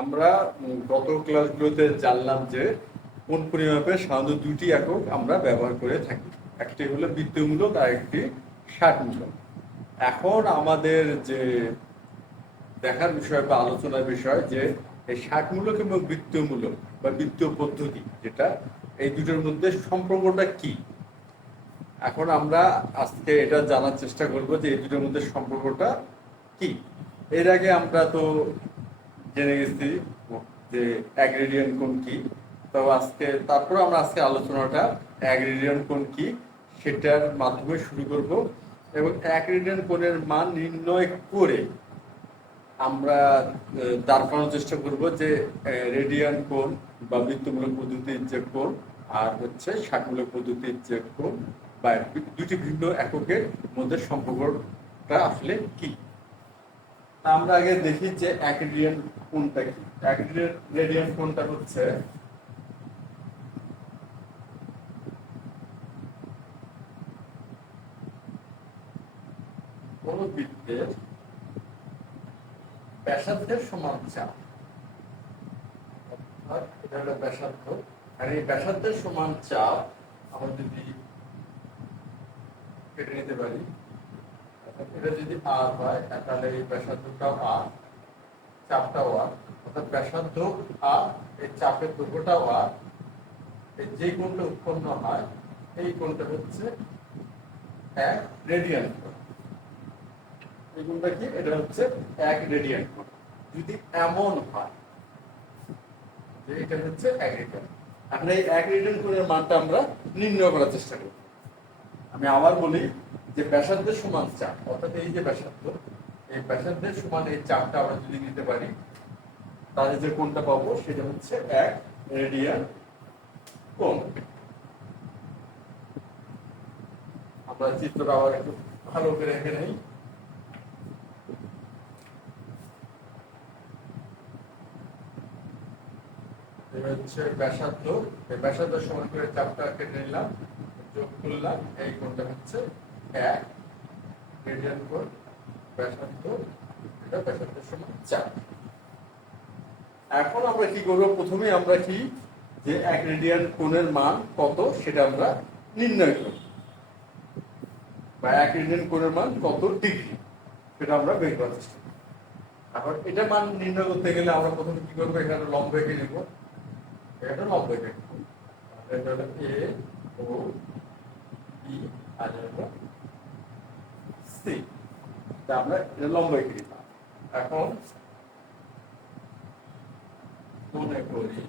আমরা গত ক্লাসগুলোতে জানলাম যে কোন পরিমাপের সাধারণত দুটি একক আমরা ব্যবহার করে থাকি। একটি হলো বৃত্তমূলক আর একটি ষাটমূলক। এখন আমাদের যে দেখার বিষয় বা আলোচনার বিষয় যে এই ষাটমূলক এবং বৃত্তমূলক বা বৃত্তীয় পদ্ধতি যেটা, এই দুটোর মধ্যে সম্পর্কটা কি। এখন আমরা আজকে এটা জানার চেষ্টা করব যে এই দুটোর মধ্যে সম্পর্কটা কি। এর আগে আমরা তো জেনে গেছি যে অ্যাগ্রেডিয়ান কোণ কি। তো আমরা আজকে আলোচনাটা অ্যাগ্রেডিয়ান কোণ কি সেটার মাধ্যমে শুরু করব, এবং অ্যাগ্রেডিয়ান কোণের মান নির্ণয় করে আমরা দাঁড় চেষ্টা করব যে রেডিয়ান কোণ বা বৃত্তমূলক পদ্ধতির যে কোণ আর হচ্ছে ষাটমূলক পদ্ধতির যে কোণ বা দুটি ভিন্ন এককের মধ্যে সম্পর্কটা আসলে কি। আমরা আগে দেখি যে অ্যাগ্রেডিয়ান কোণটা কি। অ্যাগ্রেডিয়ান কোণটা হচ্ছে কোন বৃত্তের ব্যাসার্ধের সমান চাপ। এটা হলো ব্যাসার্ধ, আর এই ব্যাসার্ধের সমান চাপ আমরা যদি কেটে নিতে পারি, এটা যদি আর হয় তাহলে এই ব্যাসার্ধটাও আর, চাপটাও আর, অর্থাৎ ব্যাসার্ধ আর এই চাপের দৈর্ঘ্যটাও আর। এই যে কোণটা উৎপন্ন হয় এই কোণটা হচ্ছে এক রেডিয়ান কোণ। এই কোণটা কি? এটা হচ্ছে এক রেডিয়ান কোণ। যদি এমন হয় যে এটা হচ্ছে এক রেডিয়ান, এখন এই এক রেডিয়ান কোণের মানটা আমরা নির্ণয় করার চেষ্টা করি। আমি আবার বলি যে ব্যাসার্ধের সমান চাপ, অর্থাৎ এই যে ব্যাসার্ধ, এই ব্যাসার্ধের সমান এই চাপটা আমরা যদি নিতে পারি তাহলে যে কোণটা পাবো সেটা হচ্ছে এক রেডিয়ান কোণ। আমরা চিত্রটা আবার একটু ভালো করে রেখে নেই। হচ্ছে ব্যাসার্ধ, এই ব্যাসার্ধের সমান করে চাপটা কেটে নিলাম, যোগ করলাম, এই কোণটা হচ্ছে এক রেডিয়ান কোণ। ব্যাসার্ধ, এটা ব্যাসার্ধের সমান চাপ। এখন আমরা কি করবো? প্রথমে আমরা কি যে এক রেডিয়ান কোণের মান কত সেটা আমরা নির্ণয় করব, বা এক রেডিয়ান কোণের মান কত ডিগ্রি সেটা আমরা বের করার চেষ্টা করব। এখন এটা মান নির্ণয় করতে গেলে আমরা প্রথমে কি করবো? এখানে লম্ব এঁকে নেব, এটা লম্ব এঁকে নেব। এটা হলো এ ও বি আর হলো সি, আমরা এটা লম্ব এঁকে নিলাম। এখন মনে করি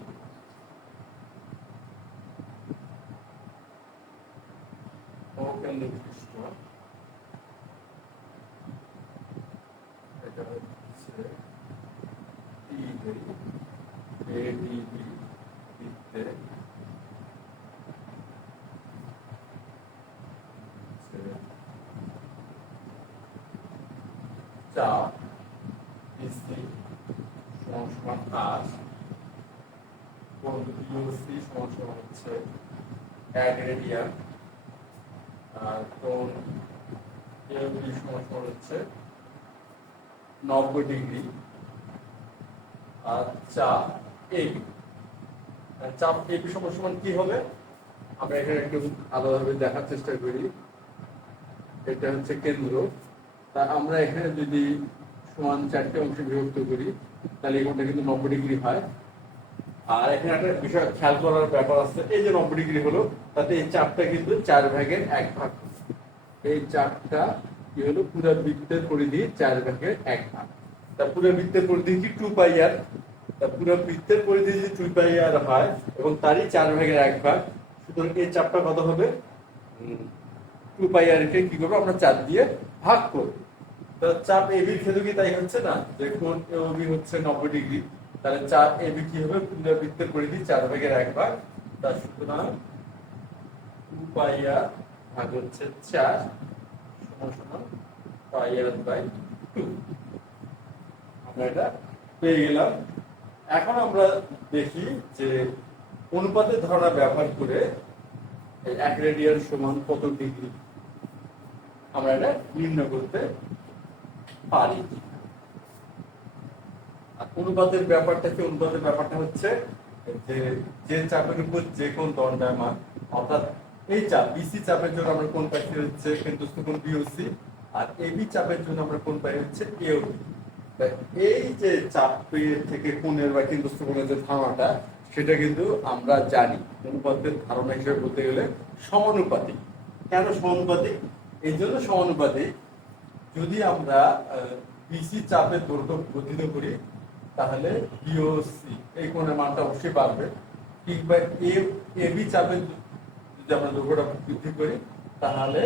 কেন্দ্রবিশিষ্ট, এটা হচ্ছে এডিবি বৃত্তে চাপ বিসি সমান আর, কোণ বিওসি সমান হচ্ছে এক রেডিয়ান, আর কোণ এবি সমান হচ্ছে 90 ডিগ্রি, আর চাপ এবি। চাপ এবি সমান কি হবে? আমরা এখানে একটু আলাদাভাবে দেখার চেষ্টা করি। এটা হচ্ছে কেন্দ্র, তা আমরা এখানে যদি সমান চারটে অংশে বিভক্ত করি তাহলে এই কোণটা কিন্তু 90 ডিগ্রি হয়। আর এখানে একটা বিষয় খেয়াল করার ব্যাপার আছে, এই যে 90 ডিগ্রি হলো তাতে এই চাপটা কিন্তু 4/1 এই চাপটা কি হলো? পুরো বৃত্তের পরিধি 4/1। তা পুরো বৃত্তের পরিধি কি 2πr, তা পুরো বৃত্তের পরিধি যদি 2πr হয় এবং তারই 4/1, সুতরাং এই চাপটা কত হবে? 2πr কে কি করবো? আমরা 4 দিয়ে ভাগ করব। তো চাপ এবি ক্ষেত্রে কি তাই হচ্ছে না যে কোণ এবি হচ্ছে 90 ডিগ্রি, তাহলে চাপ এবি কি হবে? পুরো বৃত্তের পরিধি 4/1, তার সুতরাং 2πr ভাগ হচ্ছে 4 সমান πr/2। আমরা এটা পেয়ে গেলাম। এখন আমরা দেখি যে অনুপাতের ধারণা ব্যবহার করে এক রেডিয়ান সমান কত ডিগ্রি আমরা এটা নির্ণয় করতে পারি। আর অনুপাতের ব্যাপারটা কি? অনুপাতের ব্যাপারটা হচ্ছে যে যে চাপের উপর যে কোন দণ্ডায়মান, অর্থাৎ এই চাপ বিসি চাপের জন্য আমরা কোন পাইছি হচ্ছে কেন্দ্রস্থ কোণ বিওসি, আর এবি চাপের জন্য আমরা কোন পাই হচ্ছে এওবি। এই যে চাপের থেকে কোণের বা কেন্দ্রস্থ কোণের যে ধারণাটা, সেটা কিন্তু আমরা জানি অনুপাতের ধারণা হিসেবে বলতে গেলে সমানুপাতিক। কেন সমানুপাতিক? এই জন্য সমানুপাতিক, যদি আমরা বিসি চাপের দৈর্ঘ্য বর্ধিত করি তাহলে বিওসি এই কোণের মানটা অবশ্যই বাড়বে, কিংবা এবি চাপের যদি আমরা দৈর্ঘ্যটা বৃদ্ধি করি তাহলে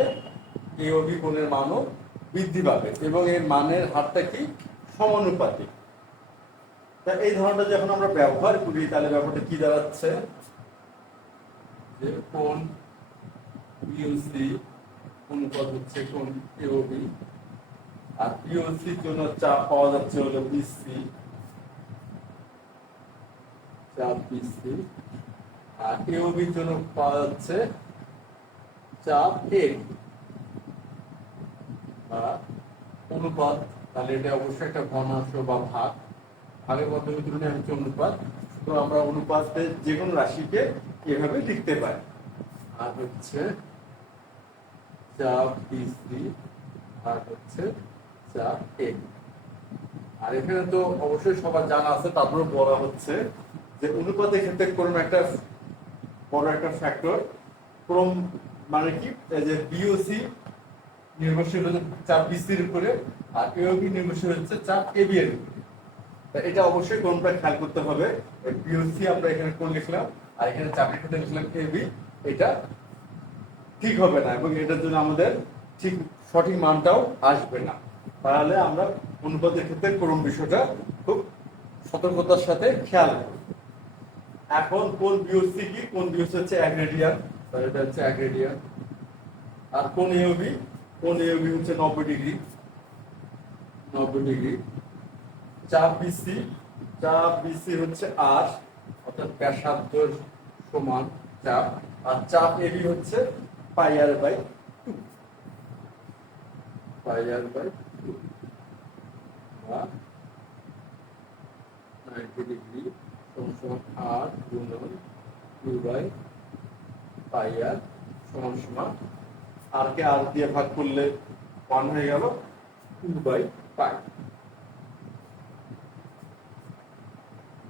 এওবি কোণের মানও বৃদ্ধি পাবে, এবং এর মানের হারটা কি? সমানুপাতিক। তা এই ধরনটা যখন আমরা ব্যবহার করি তাহলে ব্যাপারটা কি দাঁড়াচ্ছে, যে কোণ বিওসি অনুপাত হচ্ছে কোণ এওবি, আর বিওসির জন্য চাপ পাওয়া যাচ্ছে হলো বিসি, চাপ বিসি, আর এওবির জন্য পাওয়া যাচ্ছে চাপ এ বা অনুপাত। তাহলে এটা অবশ্যই একটা ঘনাংশ বা ভাগ, ভাগের মাধ্যমে তুলনায় হচ্ছে অনুপাত। তো আমরা অনুপাতের যে কোনো রাশিকে এভাবে লিখতে পারি। আর হচ্ছে চাপ বিসি আর হচ্ছে চাপ এ। আর এখানে তো অবশ্যই সবার জানা আছে, তারপরে বলা হচ্ছে যে অনুপাতের ক্ষেত্রে কোনো একটা বড় একটা ফ্যাক্টর ক্রম, মানে কি যে বিওসি নির্ভরশীল হচ্ছে চাপ বিসির উপরে, আর এওবি নির্ভরশীল হচ্ছে চাপ এবি এর উপরে। এটা অবশ্যই কোনটা খেয়াল করতে হবে। বিওসি আমরা এখানে কোন লিখলাম, আর এখানে চাপের ক্ষেত্রে লিখলাম এবি, এটা ঠিক হবে না, এবং এটার জন্য আমাদের ঠিক সঠিক মানটাও আসবে না। তাহলে আমরা অনুপাতের ক্ষেত্রে ক্রম বিষয়টা খুব সতর্কতার সাথে খেয়াল করব। এখন কোন বিওসি কি? কোন বিওসি হচ্ছে 1 রেডিয়ান, তাহলে এটা হচ্ছে 1 রেডিয়ান। আর কোন এওবি? কোন এওবি হচ্ছে 90 ডিগ্রি, 90 ডিগ্রি। চাপ বিসি, চাপ বিসি হচ্ছে আর, অর্থাৎ ব্যাসার্ধ সমান চাপ, আর চাপ এবি হচ্ছে পাই আর বাই 2, পাই আর বাই 2 বা 90 ডিগ্রি সমান আর গুণন 2 বাই পাই আর সমান আর কে আর দিয়ে ভাগ করলে 1 হয়ে গেল 2 বাই পাই,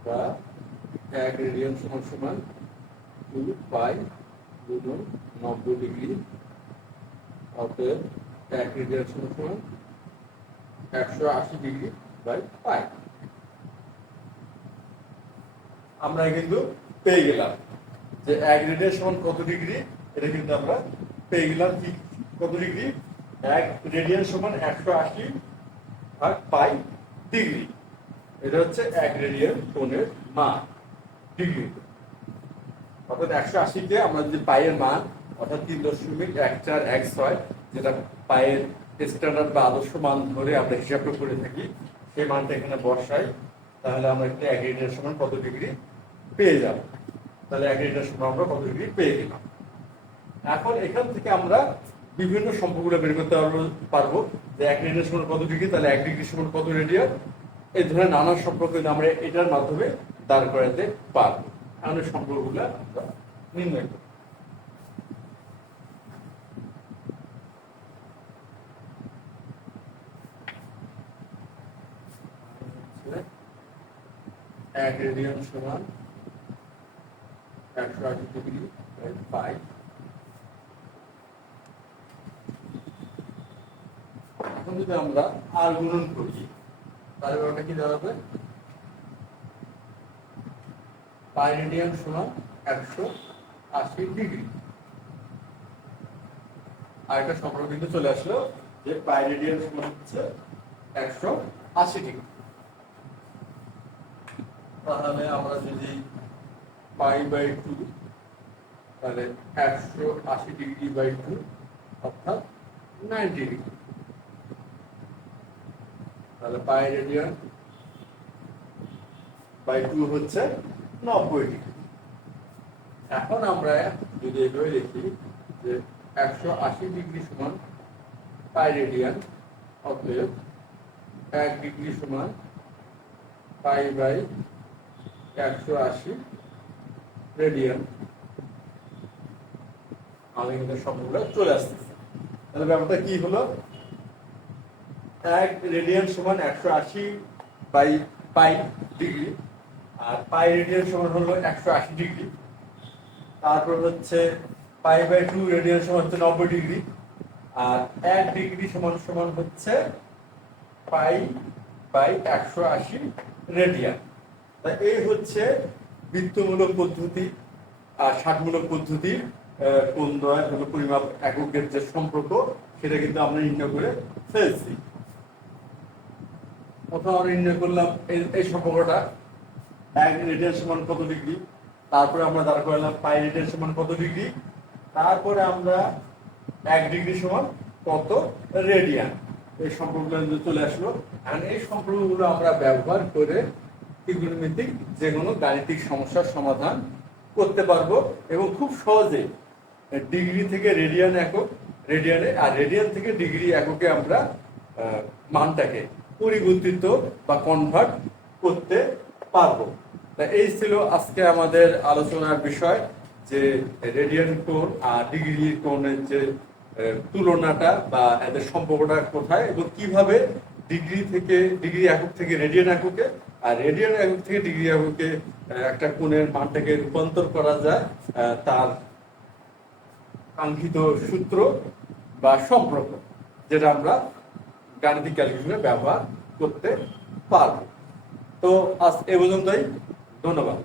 বা 1 রেডিয়ান সমান 2 পাই গুণন 90 ডিগ্রি, অতএব 1 রেডিয়ান সমান 180 ডিগ্রি বাই পাই। আমরা কিন্তু পেয়ে গেলাম যে 1 রেডিয়ান সমান কত ডিগ্রি, এটা কিন্তু আমরা পেয়ে গেলাম। কি কত ডিগ্রি? 1 রেডিয়ান সমান 180 ভাগ পাই ডিগ্রি। এটা হচ্ছে 1 রেডিয়ান কোণের মান ডিগ্রি, অর্থাৎ 180 কে আমরা যদি পাইয়ের মান অর্থাৎ 3.1416, যেটা পাইয়ের স্ট্যান্ডার্ড বা আদর্শ মান ধরে আমরা হিসাবটা করে থাকি, সেই মানটা এখানে বসাই, তাহলে আমরা একটা 1 রেডিয়ান সমান কত ডিগ্রি পেয়ে যাব। তাহলে 1 রেডিয়ান সমান আমরা কত ডিগ্রি পেয়ে গেলাম। এখন এখান থেকে আমরা বিভিন্ন সম্পর্কগুলো বের করতে পারবো যে 1 রেডিয়ান সমান কত ডিগ্রি, তাহলে 1 ডিগ্রি সমান কত রেডিয়ান, এই ধরনের নানা সম্পর্ক আমরা এটার মাধ্যমে দাঁড় করাতে পারবো। আমাদের সম্পর্কগুলো আমরা নির্ণয় করব। এক রেডিয়ান সমান 180 ডিগ্রি বাই পাই। এখন যদি আমরা আর গুণন করি তাহলে ওটা কি দাঁড়াবে? পাই রেডিয়ান সমান 180 ডিগ্রি। আর একটা সম্পর্ক কিন্তু চলে আসলো যে পাই রেডিয়ান সমান হচ্ছে 180 ডিগ্রি। তাহলে আমরা যদি পাই বাই 2, তাহলে 180 ডিগ্রি বাই 2 অর্থাৎ 90 ডিগ্রি। তাহলে পাই রেডিয়ান বাই 2 হচ্ছে 90 ডিগ্রি। এখন আমরা যদি এভাবে লিখি যে 180 ডিগ্রি সমান পাই রেডিয়ান, অতএব 1 ডিগ্রি সমান পাই বাই 180 রেডিয়ান। আমাদের কিন্তু সম্পূর্ণ চলে আসতেছে। তাহলে ব্যাপারটা কি হলো, 1 রেডিয়ান সমান 180 বাই পাই ডিগ্রি, আর পাই রেডিয়ান সমান হলো 180 ডিগ্রি। তারপর হচ্ছে পাই বাই 2 রেডিয়ান সমান হচ্ছে 90 ডিগ্রি, আর 1 ডিগ্রি সমান সমান হচ্ছে পাই বাই 180 রেডিয়ান। তাই এই হচ্ছে বৃত্তমূলক পদ্ধতি আর ষাটমূলক পদ্ধতির কোণ দ্বয় হলো পরিমাপ এককের যে সম্পর্ক, সেটা কিন্তু আমরা নির্ণয় করে ফেলছি। প্রথমে আমরা নির্ণয় করলাম এই সম্পর্কটা, 1 রেডিয়ান সমান কত ডিগ্রি, তারপরে আমরা দাঁড়া করলাম পাই রেডিয়ান সমান কত ডিগ্রি, তারপরে আমরা 1 ডিগ্রি সমান কত রেডিয়ান, এই সম্পর্কগুলো চলে আসলো। আর এই সম্পর্কগুলো আমরা ব্যবহার করে ত্রিকোণমিতিক যে কোনো গাণিতিক সমস্যার সমাধান করতে পারবো, এবং খুব সহজে ডিগ্রি থেকে রেডিয়ান একক, রেডিয়ানে আর রেডিয়ান থেকে ডিগ্রি এককে আমরা মানটাকে পরিবর্তিত বা কনভার্ট করতে পারবো। তা এই ছিল আজকে আমাদের আলোচনার বিষয়, যে রেডিয়ান কোণ আর ডিগ্রি কোণের যে তুলনাটা বা এদের সম্পর্কটা কোথায়, এবং কিভাবে ডিগ্রি একক থেকে রেডিয়ান এককে আর রেডিয়ান একক থেকে ডিগ্রি এককে একটা কোণের মানটাকে রূপান্তর করা যায়, তার কাঙ্ক্ষিত সূত্র বা সম্পর্ক, যেটা আমরা গাণিতিক ক্যালকুলেশনে ব্যবহার করতে পারবো। তো আজ এ পর্যন্তই, ধন্যবাদ।